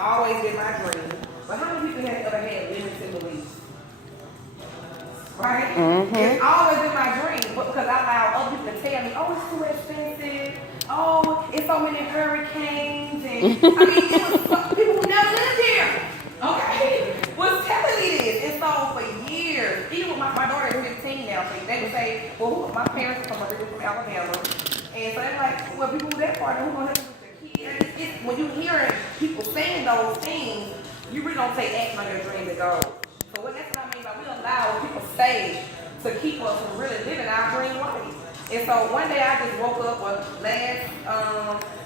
always been my dream. But how many people have ever had limited beliefs? Right? It's always been my dream, but because I allow other people to tell me, oh, it's too expensive. Oh, it's so many hurricanes. And I mean, it was people who never lived here. Okay? Was telling me this. And so for years, even with my daughter is 15 now, so they would say, well, my parents are from Alabama. And so they're like, well, people that far, who's going to help with their kids? When you hear people saying those things, you really don't take action on your dream to go. So that's what I mean by we allow what people say to keep us from really living our dream life. And so one day I just woke up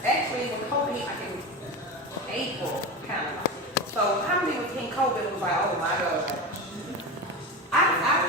actually when COVID hit, like in April, kind of. So how many was in COVID was like, oh my God.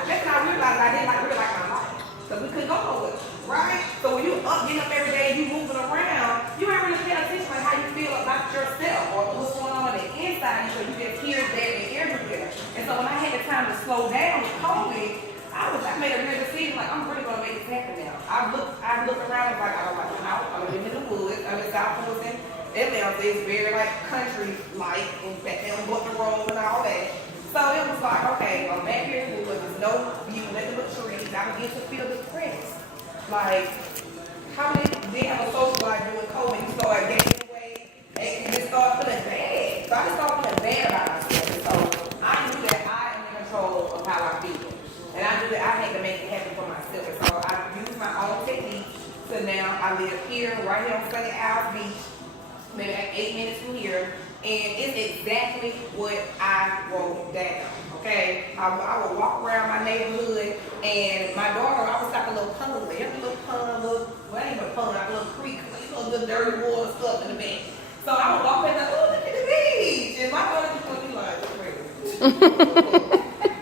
That's when I realized I didn't really like my life. Because we couldn't go nowhere, right? So when you getting up every day, you moving around, you ain't really paying attention to how you feel about yourself or what's going on the inside. So you get here, there, and everywhere. And so when I had the time to slow down with COVID, I made a real decision, like, I'm really going to make this happen now. I looked around and like, I don't like the house. I'm in the woods. I'm in South Florida. Atlanta is very like country-like, and back down Butler Road and all that. So it was like, okay, I'm back here in the woods. There's no view, nothing but trees. I begin to feel depressed. Like, how many did have a social life during COVID? You start gaining weight, and you just start feeling bad. So I just started feeling bad about myself. And so I knew that I am in control of how I feel. And I knew that I had to make it happen for myself. And so I used my own techniques. So now I live here, right here on Sunny Isles Beach, maybe like 8 minutes from here. And it's exactly what I wrote down, okay? I would walk around my neighborhood, and my daughter, I was like a little pond. They have a little pond, well, ain't a pond, like a little creek, like a little dirty water stuff in the back. So I would walk in, like, oh, look at the beach. And my daughter was going to be like,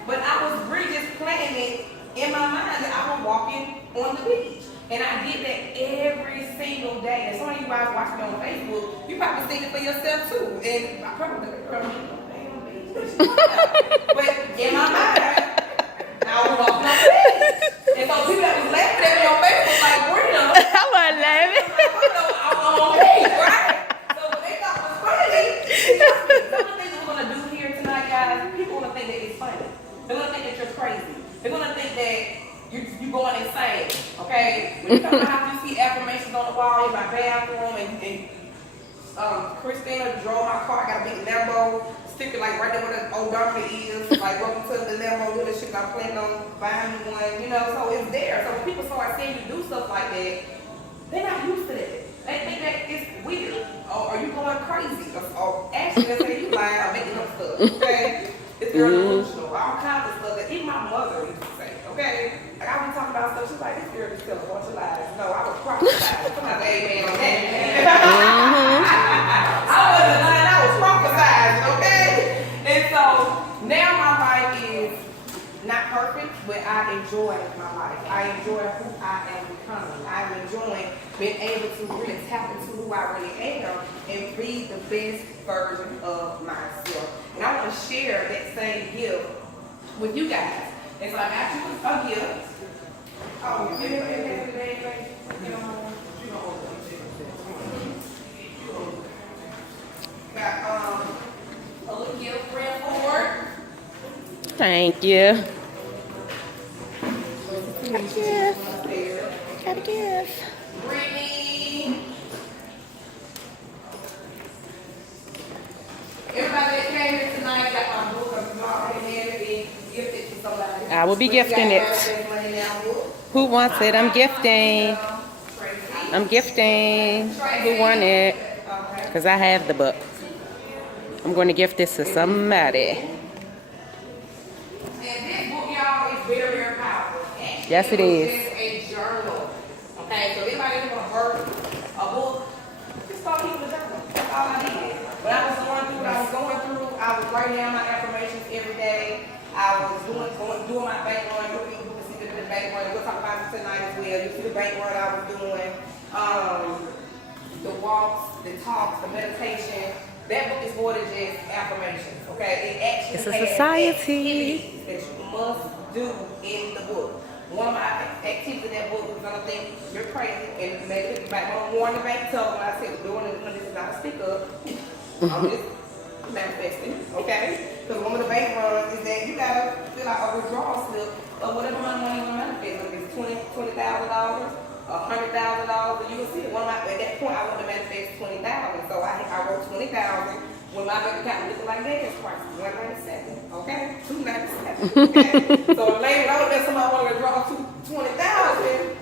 but I was really just planning it in my mind that I was walking on the beach. And I did that every single day. And some of you guys watching me on Facebook, you probably seen it for yourself too. And I probably look at girl, but in my mind, I was walking on the beach. And so people that was laughing at me on Facebook like, Brenda. I wasn't laughing. I'm on the beach, right? So what they thought was funny, some of the things we're going to do here tonight, guys, people want to think that it's funny. They're going to think that you're crazy. They're going to think that you going insane, okay? When you come to the house, you see affirmations on the wall in my bathroom, and Christina drove my car. I got a big Lambo sticker like right there where the old donkey is, like welcome to the Lambo, do the shit. I'm planning on buying me one, you know. So it's there. So when people start seeing you do stuff like that, they're not used to that. They think that it's weird, or are you going crazy, or actually they say you lying or making up stuff, okay? It's very delusional, all kinds of stuff that even my mother used to say, okay? Like I was talking about stuff, she's like, this girl is still a bunch of lies. No, I was prophesying. Come on, amen on that. I wasn't lying, I was prophesying, okay? And so now my life is not perfect, but I enjoy my life. I enjoy who I am becoming. I'm enjoying being able to really tap into who I really am and be the best version of myself. And I want to share that same gift with you guys. And so I'm actually a gift. Oh, you got a little gift friend forward. Thank you. Got a gift. Got a gift. Brittany. Everybody that came here tonight got my book. If you already have it, gifted to somebody. I will be gifting it. Who wants it? I'm gifting. I'm gifting. Who want it? Because I have the book. I'm going to gift this to somebody. And this book, y'all, is very, very powerful. Actually, Yes, it is. It's a journal. Okay, so if anybody ever want to birth a book, just start keeping a journal. That's all I did. When I was going through what I was going through, I was writing down my affirmations every day. I was doing my bank run. You'll see the bank run. We'll talk about it tonight as well. You see the bank run I was doing. The walks, the talks, the meditation. That book is more than just affirmations, okay? It actually It's a has society activities that you must do in the book. One of my activities in that book is gonna think you're crazy, and maybe you might want to warn the bank, tell them when I said doing it, this is not a stick up. I'm just manifesting, okay? Because one of the bank runs is that you gotta fill out a withdrawal slip of whatever money you want to manifest. If it's $20,000, $100,000, you will see it. At that point, I want to manifest 20,000, so I wrote 20,000. When my bank account looking like that, it's price 197, okay? 297, okay? So later on, that somebody want to withdraw 20,000.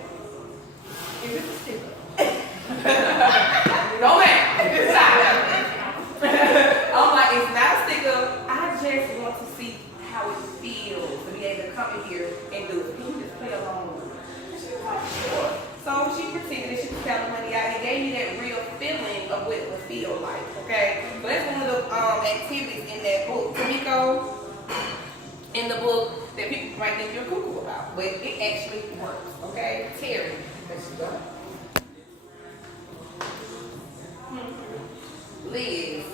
Is this a sticker? No, ma'am. It's not. I'm like, it's not a sticker. I just want to see how it feels to be able to come in here and do it. Can you just play along with it? She was like, sure. So she pretended that she was counting money out and gave me that real feeling of what it would feel like, okay? So that's one of the activities in that book, Tamiko, in the book that people might think you're cuckoo about, but it actually works, okay? Terry, there she go. Liz.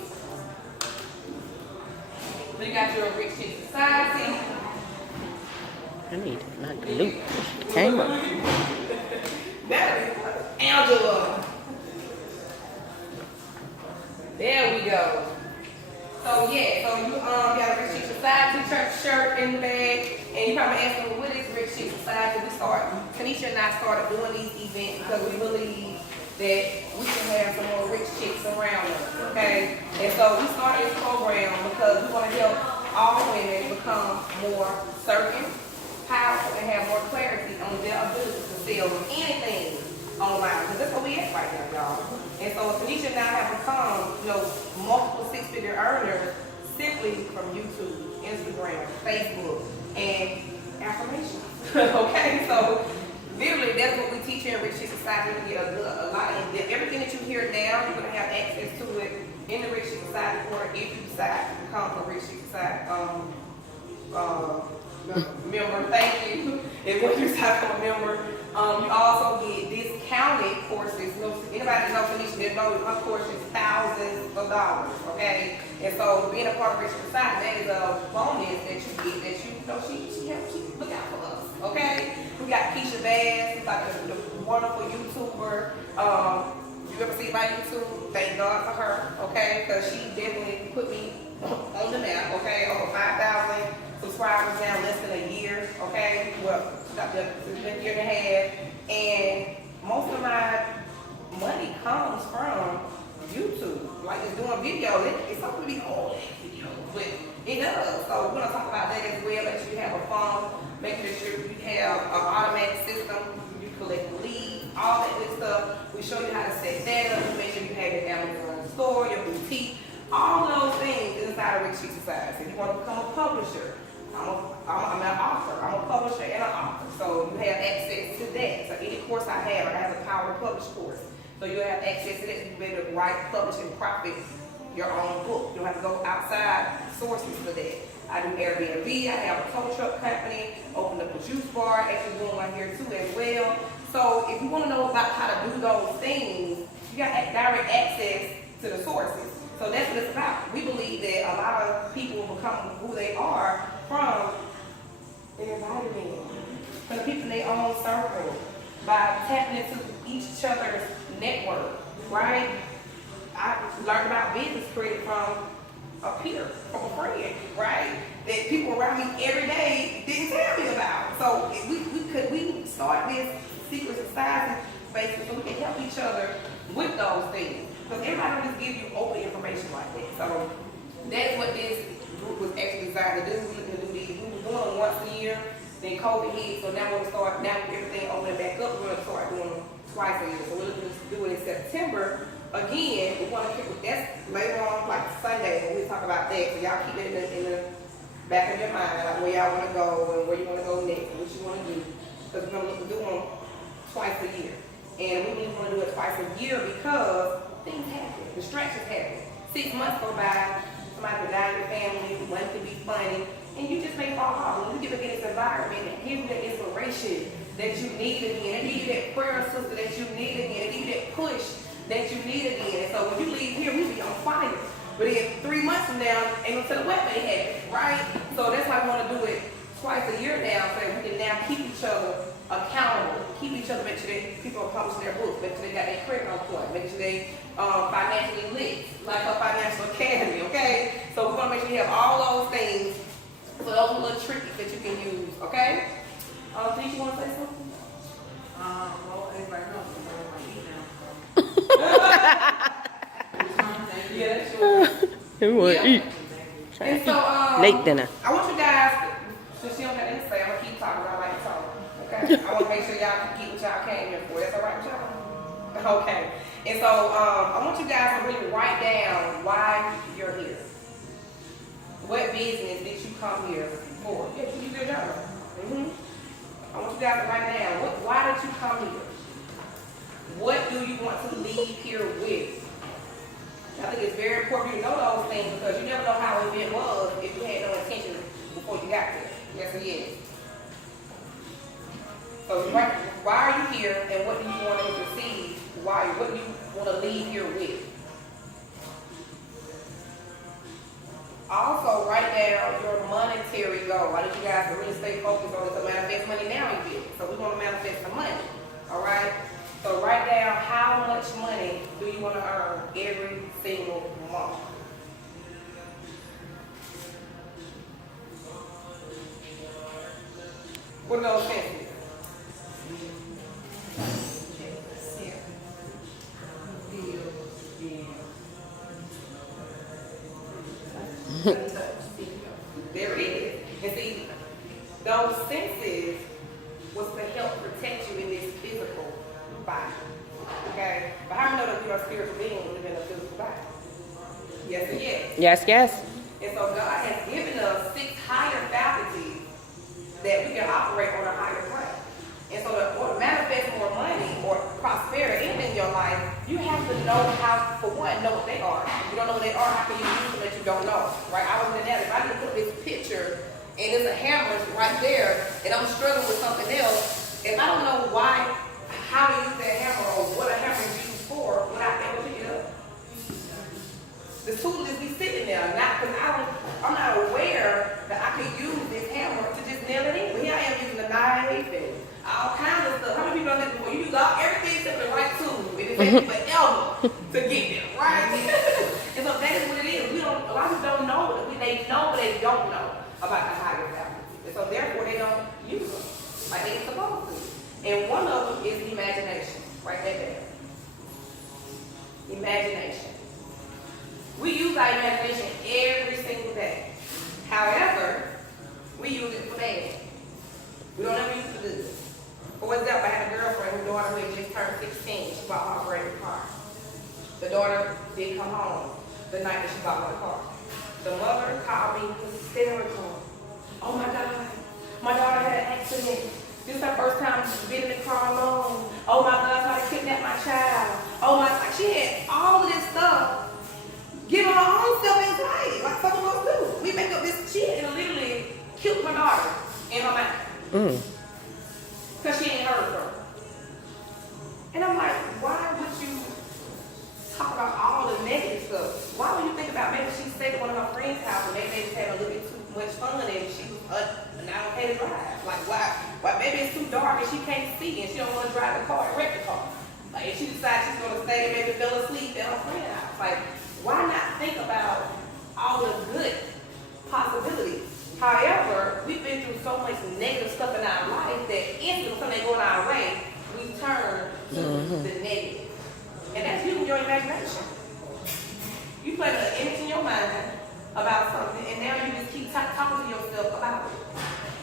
We got your Rich Chick Society. I need to not dilute the camera. Angela. There we go. So yeah, so you got a Rich Chick Society shirt in the bag, and you probably asking, well, what is Rich Chick Society? Tanisha and I started doing these events because we believe that we can have some more rich chicks around us, okay? And so we started this program because we want to help all women become more certain, powerful, and have more clarity on their ability to sell anything online. Because that's what we at right now, y'all. And so Tanisha and I have become, multiple six-figure earners simply from YouTube, Instagram, Facebook, and affirmations. Okay, so literally, that's what we teach here in Rich Chick Society. We get a lot of everything that you hear now. You're gonna have access to it in the Rich Chick Society for if you decide to become a Rich Chick Society member. Thank you. And when you decide to become a member, you also get discounted courses. Anybody that knows Tanisha, they know her course is thousands of dollars. Okay, and so being a part of Rich Chick Society, that is a bonus that you get. That she helps keep look out for us. Okay. We got Keisha Bass, who's like the wonderful YouTuber. You ever see my YouTube? Thank God for her, okay? Because she definitely put me on the map, okay? Over 5,000 subscribers now, less than a year, okay? Well, it's been a year and a half. And most of my money comes from YouTube. Like it's doing videos. It's supposed to be all videos, but it does. So we're gonna talk about that as well. Make sure you have a phone, making sure you have an automatic system, you collect leads, all that good stuff. We show you how to set that up. Make sure you have your Amazon store, your boutique, all those things inside of Rich Chick Society. If you want to become a publisher, I'm an author. I'm a publisher and an author. So you have access to that. So any course I have a Power to Publish course. So you'll have access to that. You can be able to write, publish, and profit your own book. You don't have to go outside sources for that. I do Airbnb. I have a tow truck company. Opened up a juice bar. Actually doing one here too as well. So if you want to know about how to do those things, you got direct access to the sources. So that's what it's about. We believe that a lot of people become who they are from their environment, from the people in their own circle, by tapping into each other's network, right? I learned about business credit from a peer, from a friend, right? That people around me every day didn't tell me about. So we start this secret society basically so we can help each other with those things. Because everybody don't just give you open information like that. So that's what this group was actually designed to do. We're looking to do these. We were doing them once a year, then COVID hit, so now we're gonna start, now with everything opening back up, we're gonna start doing them twice a year. So we're looking to do it in September. Again, we want to keep that's later on, like Sunday, when we talk about that. So y'all keep it in the back of your mind, like where y'all want to go and where you want to go next, and what you want to do. Because we're going to do them twice a year. And we want to do it twice a year because things happen, distractions happen. 6 months go by, somebody will die in your family, money can be funny, and you just may fall off. When you get in this environment, it gives you that inspiration that you need again. It gives you that prayer sister that you need again. It gives you that push that you need again. And so when you leave here, we be on fire. But then 3 months from now, ain't gonna tell what may happen, right? So that's why we want to do it twice a year now, so we can now keep each other accountable, keep each other, make sure that people are publishing their books, make sure they got their credit on point, make sure they financially lit, like a financial academy, okay? we have all those things. So those are little tricks that you can use, okay? Did you want to say something? Well, everybody knows Yeah, that's true. Who want to eat? And so, Late dinner. I want you guys, since you don't have anything to say, I'm gonna keep talking. I like to talk. Okay. I want to make sure y'all can get what y'all came here for. That's all right with y'all? Okay. And so, I want you guys to really write down why you're here. What business did you come here for? Yeah, you do your job. I want you guys to write down why did you come here? What do you want to leave here with? I think it's very important you know those things because you never know how an event was if you had no intention before you got there. Yes or yes? So why are you here and what do you want to receive? What do you want to leave here with? Also, write down your monetary goal. I need you guys to really stay focused on this. Manifest money now event. So we want to manifest the money. All right? So write down how much money do you want to earn every single month. What are those things? There it is. And see, those senses was to help protect you in this physical body. Okay? But how many know that you are a spiritual being living in a physical body? Yes and yes. Yes, yes. And so God has given us 6 higher faculties that we can operate on a higher plane. And so to manifest more money or prosperity in your life, you have to know how, for one, know what they are. If you don't know what they are, how can you use them that you don't know? Right? I was in that. If I didn't put this picture and there's a hammer right there and I'm struggling with something else, if I don't know why, how to use that hammer or what a hammer is used for, would I ever pick it up? The tool just be sitting there, not because I'm not aware that I could use this hammer to just nail it in. But here I am using a knife and all kinds of stuff. How many people done this before? You use everything except the right tool. It takes you forever to get there, right? And so that is what it is. A lot of people don't know. They know, but they don't know about the higher values. And so therefore they don't use them like they're supposed to. And one of them is imagination. Write that down. Imagination. We use our imagination every single day. However, we use it for bad. We don't ever use it for good. For example, I had a girlfriend whose daughter who had just turned 16. She bought her a brand new car. The daughter didn't come home the night that she bought her the car. The mother called me hysterical. Oh my God, my daughter had an accident. This is her first time being in the car alone. Oh my God, somebody kidnapped my child. Oh my, like she had all of this stuff. Giving her own self anxiety, like some of us do. We make up this shit and literally killed my daughter in her mind. Because she ain't heard her. And I'm like, why would you talk about all the negative stuff? Why would you think about maybe she stayed at one of her friends' house and they maybe had a little bit too much fun and she was not okay to drive? Like, why maybe it's too dark and she can't see and she don't want to drive the car and wreck the car. Like, if she decides she's going to stay and maybe fell asleep at her friend's house. Like, why not think about all the good possibilities? However, we've been through so much negative stuff in our life that instantly when they go in our way, we turn to the negative. And that's using your imagination. You put an image in your mind about something, and now you just keep talking to yourself about it.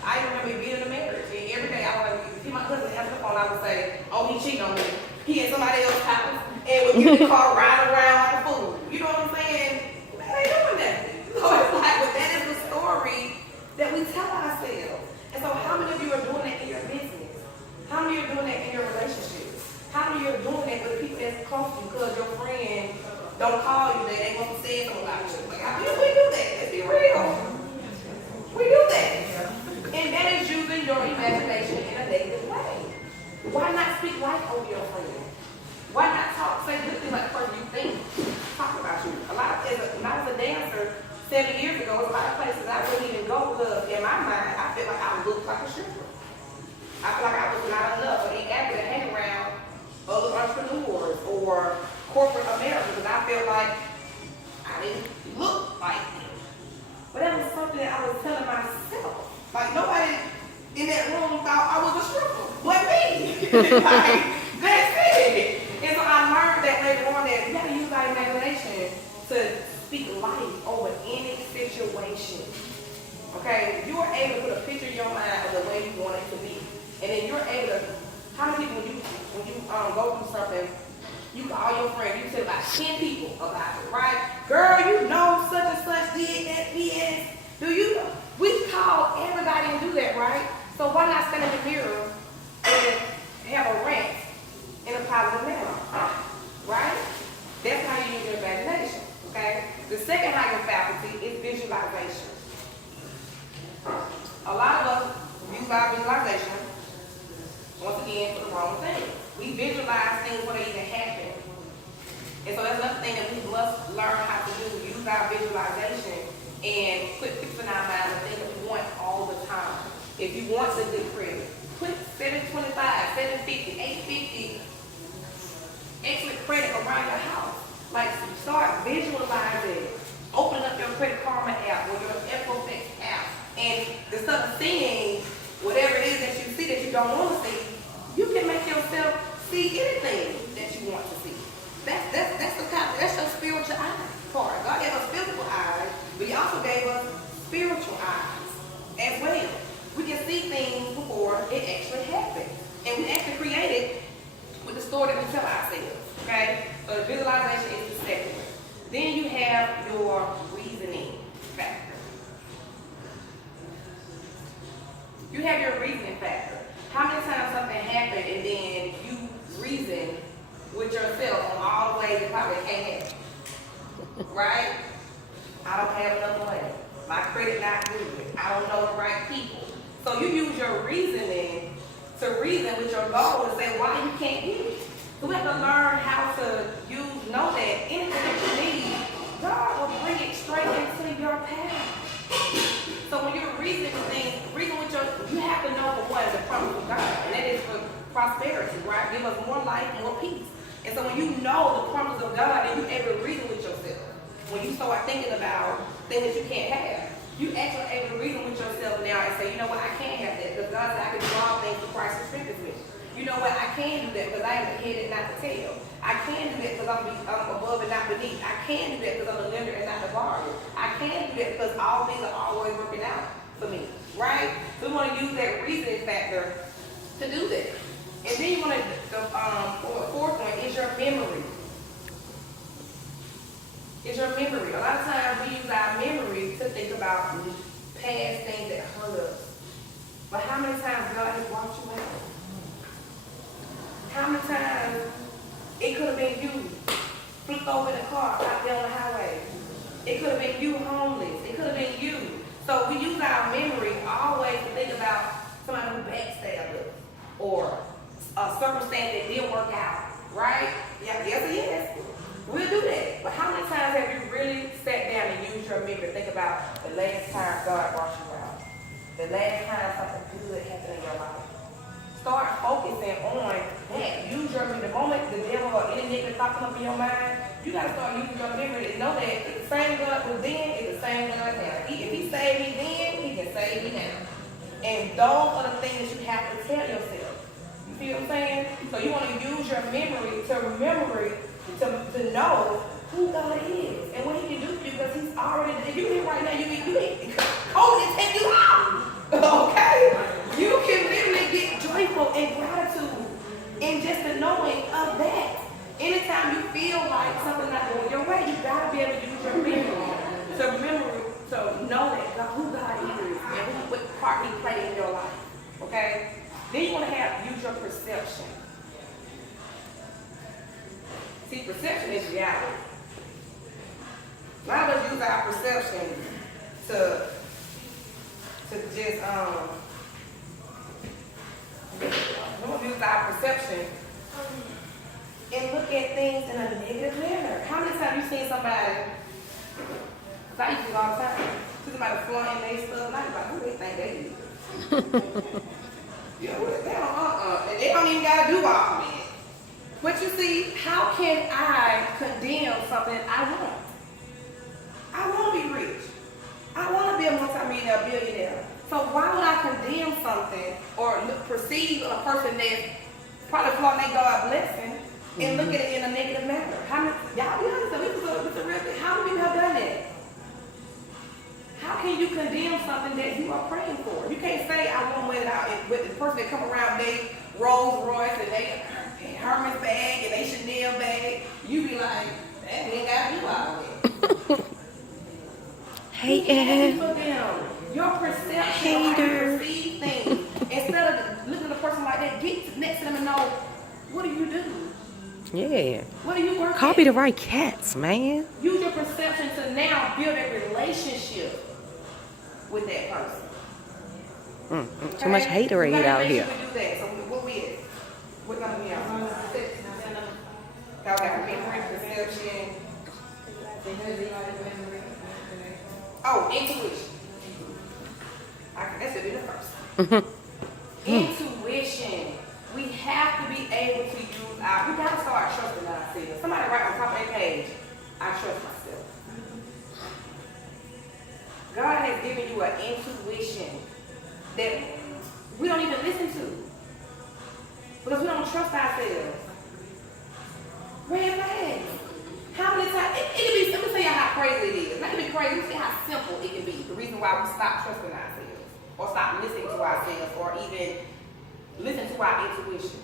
I remember being in a marriage, and every day I would see my husband answer the phone, I would say, oh, he cheating on me. He in somebody else's house, and would get in the car riding around like a fool. You know what I'm saying? Man, they doing that. So it's like, well, that is the story that we tell ourselves. And so how many of you are doing that in your business? How many are doing that in your relationships? How many are doing that with the people that's close to you because your friend don't call you, they want to say something about you? Like, we do that. Let's be real. We do that. And that is using your imagination in a negative way. Why not speak life over your friend? Why not say good things like the person you think talk about you? When I was a dancer 7 years ago, a lot of places I wouldn't even go because in my mind, I feel like I looked like a stripper. I feel like I was not enough or inadequate to hang around other entrepreneurs or corporate America because I felt like I didn't look like them. Like, that's it. And so I learned that later on that you gotta use our imagination to speak life over any situation. Okay? You are able to put a picture in your mind of the way you want it to be. And then you're able to, how many people when you go through something, you call your friend, you tell about 10 people about it, right? Girl, you know such and such did that, yes. Do you know? We call everybody and do that, right? So why not stand in the mirror and have a rant in a positive manner, right? That's how you use your imagination, okay? The second higher faculty is visualization. A lot of us use our visualization, once again, for the wrong thing. We visualize things before they even happen. And so that's another thing that we must learn how to do, use our visualization and put things in our mind the things that we want all the time. If you want a good credit, put 725, 750, 850 excellent credit around your house. Like, start visualizing, open up your Credit Karma app or your Equifax app, and instead of seeing whatever it is that you see that you don't want to see, you can make yourself see anything that you want to see. That's your spiritual eye part. God gave us physical eyes, but He also gave us spiritual eyes as well. We can see things before it actually happens, and we actually create it with the story that we tell ourselves. Okay, so the visualization is the second one. Then you have your reasoning factor. You have your reasoning factor. How many times something happened and then you reason with yourself on all the ways it probably can't happen? Right? I don't have enough money. My credit not good. I don't know the right people. So you use your reasoning to reason with your goal and say why you can't get it. So we have to learn how to know that anything that you need, God will bring it straight into your path. So when you're reasoning with things, you have to know for what is the promise of God, and that is for prosperity, right? Give us more life, more peace. And so when you know the promise of God, then you're able to reason with yourself. When you start thinking about things that you can't have, you actually able to reason with yourself now and say, you know what, I can't have that because God said I can do all things through Christ who strengthens me. You know what, I can do that because I am the head and not the tail. I can do that because I'm above and not beneath. I can do that because I'm the lender and not the borrower. I can do that because all things are always working out for me, right? So we want to use that reasoning factor to do that. And then you want to, the fourth one is your memory. It's your memory. A lot of times we use our memory to think about past things that hurt us. But how many times God has brought you out? How many times it could have been you flipped over in a car out there on the highway? It could have been you homeless. It could have been you. So we use our memory always to think about somebody who backstabbed us or a circumstance that didn't work out, right? Yeah, yes. We'll do that. But how many times have you really sat down and used your memory to think about the last time God brought you out? The last time something good happened in your life? Start focusing on that. Use your memory. The moment the devil or any negative thought come up in your mind, you got to start using your memory to know that it's the same God was then, it's the same God now. If He saved me then, He can save me now. And those are the things that you have to tell yourself. You feel what I'm saying? So you want to use your memory to remember to know who God is and what He can do for you because He's already, if you here right now, you COVID take you out. Okay? You can literally get joyful and gratitude in just the knowing of that. Anytime you feel like something not going your way, you gotta be able to use your memory to know that God, who God is and what part He played in your life. Okay? Then you want to use your perception. See, perception is reality. A lot of us use our perception to just use our perception and look at things in a negative manner. How many times you seen somebody? Because I used to do it all the time. See somebody flying their stuff, and I was like, who they think they is? They don't even gotta do all that. But you see, how can I condemn something I want? I want to be rich. I want to be a multi-millionaire, billionaire. So why would I condemn something or perceive a person that's probably flaunt their God blessing and look at it in a negative manner. How many, y'all be honest, it's a real thing. How many people have done that? How can you condemn something that you are praying for? You can't say I want with it out with the person that come around they Rolls Royce and they Hermes bag and they Chanel bag. You be like, that ain't got you out of it. Hey, For them, your perception of how you Hater. perceive things. Instead of looking at a person like that, get next to them and know, what do you do? Yeah. What do you work Copy at? the right cats, man. Use your perception to now build a relationship with that person. Too much haterade out here. We do that. So what we at? We're gonna be on. Okay, memory, perception. Oh, intuition. That should be the first. Intuition. We have to be able to use our. We gotta start trusting ourselves. Somebody write on top of their page, I trust myself. God has given you an intuition that we don't even listen to because we don't trust ourselves. Red flags. How many times? It can be. Let me tell you how crazy it is. Not to be crazy. Let me tell you how simple it can be. The reason why we stop trusting ourselves, or stop listening to ourselves, or even listen to our intuition.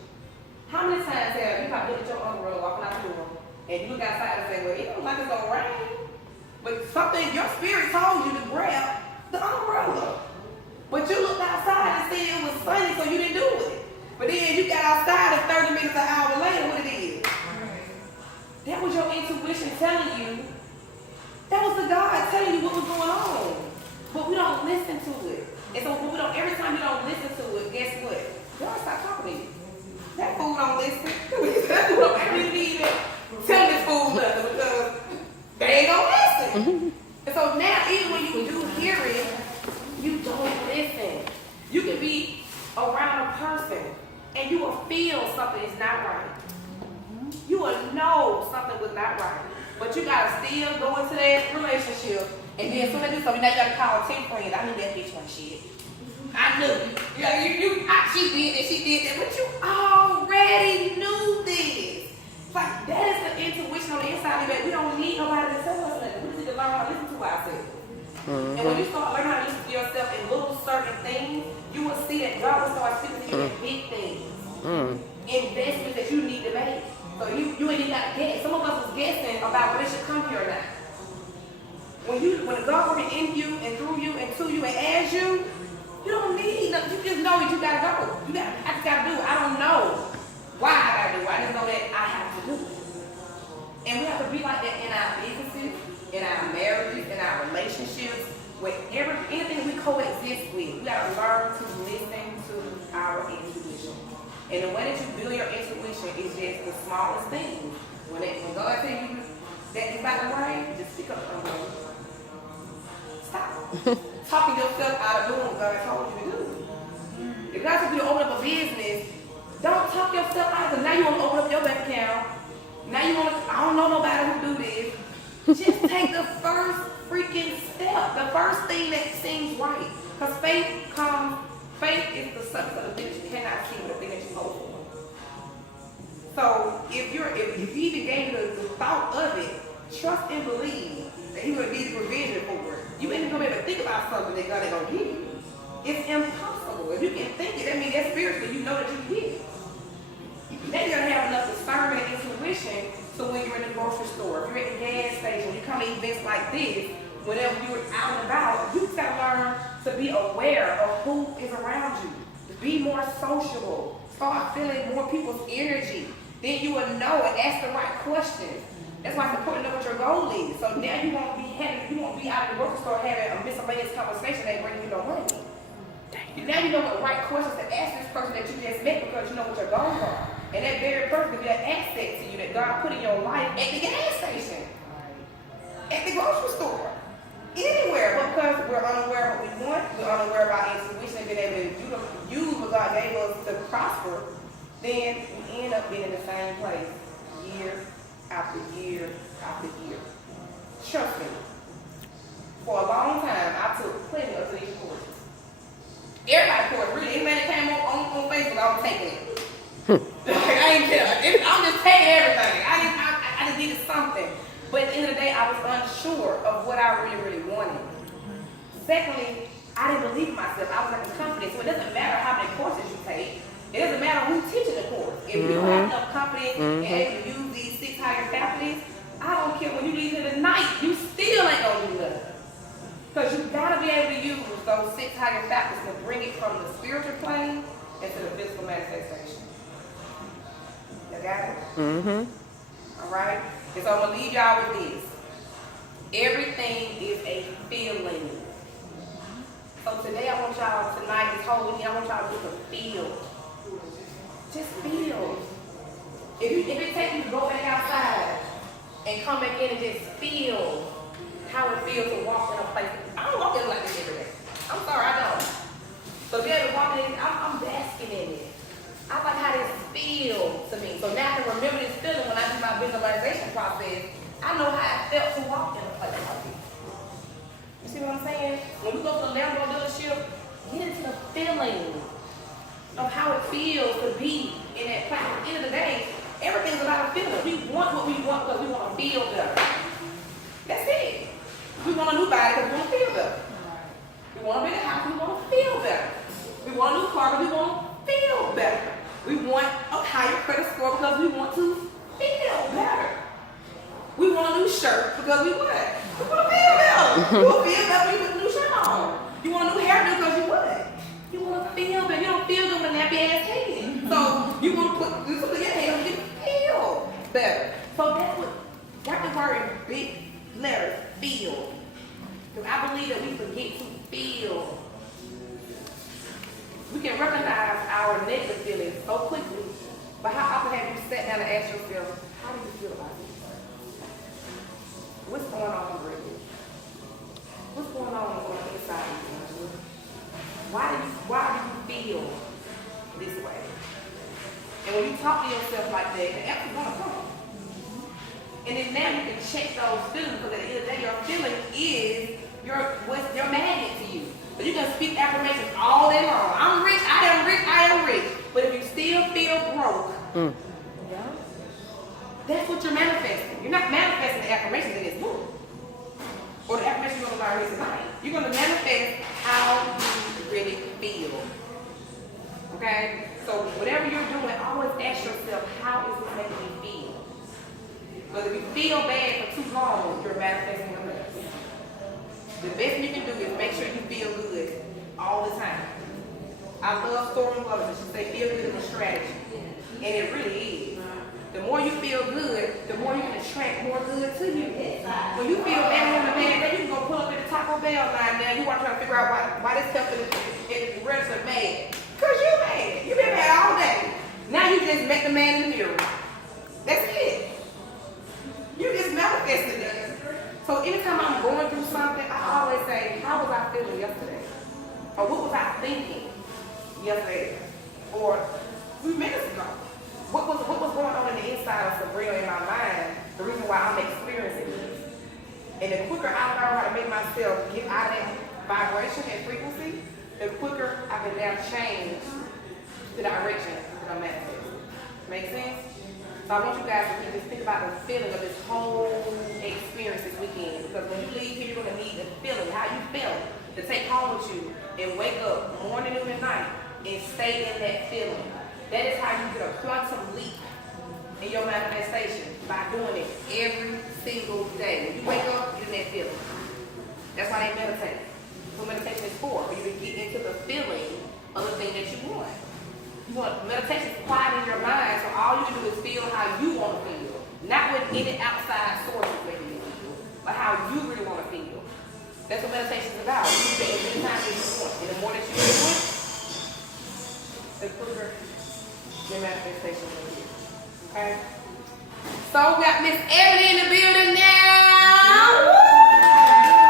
How many times have you probably looked at your umbrella walking out the door, and you look outside and say, "Well, it looks like it's gonna rain," but something your spirit told you to grab the umbrella. But you looked outside and said it was sunny, so you didn't do it. But then you got outside and 30 minutes, an hour later, what it is? That was your intuition telling you. That was the God telling you what was going on. But we don't listen to it. And so when we don't, every time you don't listen to it, guess what? God stop talking to you. That fool don't listen. That fool don't ever even tell this fool nothing because they ain't gonna listen. And so now, even when you do hear it, you don't listen. You can be around a person and you will feel something is not right. You will know something was not right. But you gotta still go into that relationship and then as soon as you do something, now you gotta call 10 friends. I knew that bitch wasn't shit. I knew. She did this, she did that, but you already knew this. It's like that is the intuition on the inside of that. We don't need nobody to tell us nothing. We just need to learn how to listen to ourselves. And when you start learning how to listen to yourself in little certain things, you will see that God will start speaking to you in big things. Investments that you need to make. So you ain't even got to guess. Some of us was guessing about whether it should come here or not. When God working in you and through you and to you and as you, you don't need nothing. You just know that you gotta go. I just gotta do it. I don't know why I gotta do it. I just know that I have to do it. And we have to be like that in our businesses, in our marriages, in our relationships, wherever anything we coexist with. We gotta learn to listen to our intuition. And the way that you build your intuition is just the smallest things. When God tells you that it's about to rain, just pick up the umbrella. Stop. Talking yourself out of doing what God told you to do. If God told you to open up a business, don't talk yourself out of it. Now you want to open up your bank account. Now you want to, I don't know nobody who do this. Just take the first freaking step. The first thing that seems right. Because faith is the substance of the thing that you cannot see, but the thing that you hope for. So if you even gave the thought of it, trust and believe that He will be the provision for it. You ain't gonna be able to think about something that God ain't gonna give you. It's impossible. If you can think it, that means that's spiritually, you know that you can get it. Then you're gonna have enough discernment and intuition so when you're in the grocery store, if you're at the gas station, you come to events like this, whenever you're out and about, you just gotta learn to be aware of who is around you. To be more sociable. Start feeling more people's energy. Then you will know and ask the right questions. That's why it's important to know what your goal is. So now you won't be out in the grocery store having a miscellaneous conversation that brings you no money. Now you know what right questions to ask this person that you just met because you know what your goals are. And that very person could be an asset to you that God put in your life at the gas station, at the grocery store, anywhere. But because we're unaware of what we want, we're unaware of our intuition and being able to use what God gave us to prosper, then we end up being in the same place year after year after year. Trust me. For a long time, I took plenty of these courses. Everybody course, really. Anybody that came on Facebook, I was taking it. I ain't care. I'm just taking everything. I just needed something. But at the end of the day, I was unsure of what I really wanted. Secondly, I didn't believe in myself. I was lacking confidence. So it doesn't matter how many courses you take. It doesn't matter who's teaching the course. If you don't have enough confidence and able to use these 6 higher faculties, I don't care when you leave in the night, you still ain't gonna do nothing. Because you gotta be able to use those 6 higher faculties to bring it from the spiritual plane into the physical manifestation. You got it? All right? And so I'm gonna leave y'all with this. Everything is a feeling. So today I want y'all, tonight, this whole weekend, I want y'all just to feel. Just feel. If it takes you to go back outside and come back in and just feel how it feels to walk in a place. I don't walk in like this every day. I'm sorry, I don't. So to be able to walk in, I'm basking in it. I like how this feels to me. So now I can remember this feeling when I do my visualization process. I know how it felt to walk in a place like this. You see what I'm saying? When we go to the Lambo dealership, get into the feeling of how it feels to be in that place. At the end of the day, everything's about a feeling. We want what we want because we want to feel better. That's it. We want a new body because we want to feel better. We want a bigger house, we want to feel better. We want a new car because we want to feel better. We want a higher credit score because we want to feel better. We want a new shirt because we what? We want to feel better. You want to feel better when you put a new shirt on. You want a new hairdo because you what? You want to feel better. You don't feel good when nappy ass head. So you want to put your head on, you feel better. So that's what, write the word in big letters, feel. Because I believe that we forget to feel. We can recognize our negative feelings so quickly, but how often have you sat down and asked yourself, how do you feel about this? What's going on really? What's going on the inside of you? Why do you feel this way? And when you talk to yourself like that, the answer's gonna come. And then now you can check those feelings, because at the end of the day, your feeling is your magnet to you. So you can speak affirmations all day long. I'm rich, I am rich, I am rich. But if you still feel broke, that's what you're manifesting. You're not manifesting the affirmations in this book. Or the affirmations you're going to learn here tonight. You're going to manifest how you really feel. Okay? So whatever you're doing, always ask yourself, how is this making me feel? Because if you feel bad for too long, you're manifesting the rest. The best you can do is make sure you feel good all the time. I love Stormy Lovers. She said feel good is a strategy. And it really is. The more you feel good, the more you can attract more good to you. When you feel bad on the bad, then you can go pull up at the Taco Bell line now. You want to try to figure out why this stuff is registered mad. Because you're mad. You've been mad all day. Now you just met the man in the mirror. That's it. You just manifested it. So anytime I'm going through something, I always say, how was I feeling yesterday? Or what was I thinking yesterday? Or 3 minutes ago? What was going on in the inside of Sabrina in my mind, the reason why I'm experiencing this. And the quicker I learn how to make myself get out of that vibration and frequency, the quicker I can now change the direction that I'm manifesting. Make sense? So I want you guys to just think about the feeling of this whole experience this weekend. Because when you leave here, you're going to need the feeling, how you feel, to take home with you and wake up morning, noon, and night and stay in that feeling. That is how you get a quantum leap in your manifestation, by doing it every single day. When you wake up, you're in that feeling. That's why they meditate. That's what meditation is for you to get into the feeling of the thing that you want. Meditation is quiet in your mind, so all you can do is feel how you want to feel. Not with any outside sources making you feel, but how you really want to feel. That's what meditation is about. You do it as many times as you want. And the more that you do it, the quicker your manifestation will be. Okay? So we got Miss Ebony in the building now.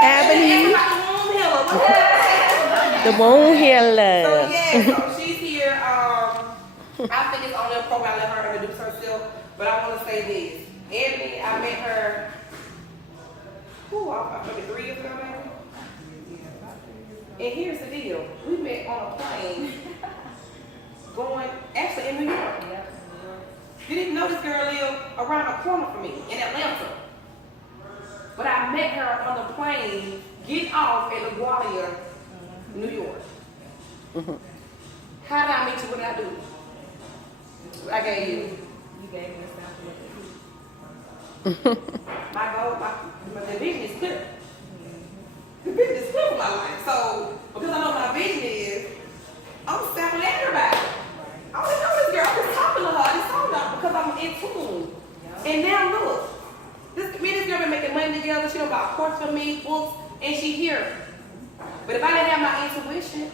Ebony. The wound healer. So yeah, so she's here. I think it's only a program. I let her introduce herself, but I want to say this. Ebony, I met her. Maybe 3 years ago, maybe. And here's the deal: we met on a plane going actually in New York. Didn't even know this girl lived around the corner from me in Atlanta. But I met her on the plane getting off at LaGuardia, New York. How did I meet you? What did I do? What I gave you? You gave me a sample of the My goal, the vision is clear. The vision is clear for my life. So, because I know my vision is, I'm sampling everybody. I don't know this girl. I'm just talking to her. I just told her because I'm in tune. And now look, me and this girl been making money together. She done got course for me, books, and she here. But if I didn't have my intuition,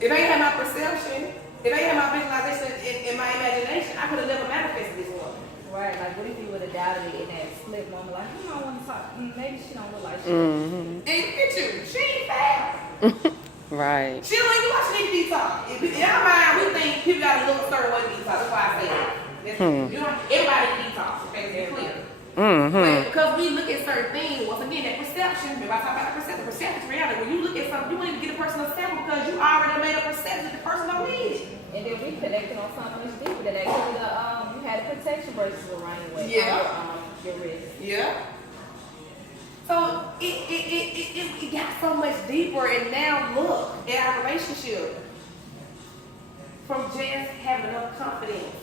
if I didn't have my perception, if I didn't have my visualization in my imagination, I could have never manifested this woman. Right, like what if you would have doubted it in that split moment? Like, I don't want to talk. Maybe she don't look like she. Mm-hmm. And look at you. She ain't fat. Right. She don't even watch any detox. In our mind, we think people gotta look a certain way to detox. That's why I say that. You know, everybody detox, okay, to be clear. But because we look at certain things, once again, that perception, if I talk about the perception is reality. When you look at something, you want to get a person a sample because you already made a perception that the person don't need it. And then we connected on something much deeper than that. You had a protection bracelet around your waist, your wrist. Yeah. So it got so much deeper, and now look at our relationship. From just having enough confidence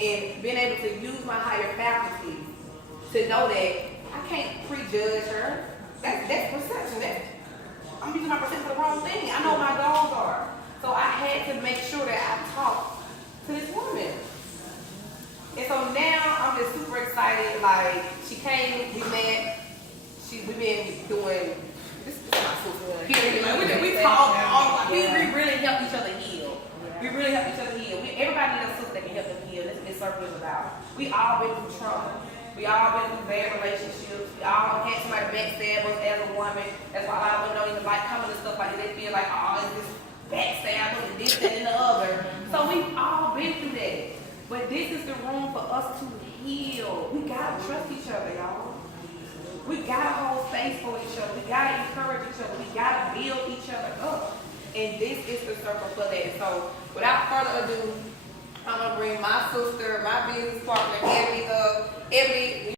and being able to use my higher faculties to know that I can't prejudge her. That's perception. I'm using my perception for the wrong thing. I know what my goals are. So I had to make sure that I talk to this woman. And so now I'm just super excited. Like, she came, we met, we've been doing, this is my sister. We talk all, we really help each other heal. We really help each other heal. Everybody needs a sister that can help them heal. That's what this circle is about. We all been through trauma. We all been through bad relationships. We all had somebody backstab us as a woman. That's why a lot of women don't even like coming to stuff like that. They feel like, oh, it's this backstab us and this, that, and the other. So we've all been through that. But this is the room for us to heal. We gotta trust each other, y'all. We gotta hold space for each other. We gotta encourage each other. We gotta build each other up. And this is the circle for that. So without further ado, I'm gonna bring my sister, my business partner, Ebony.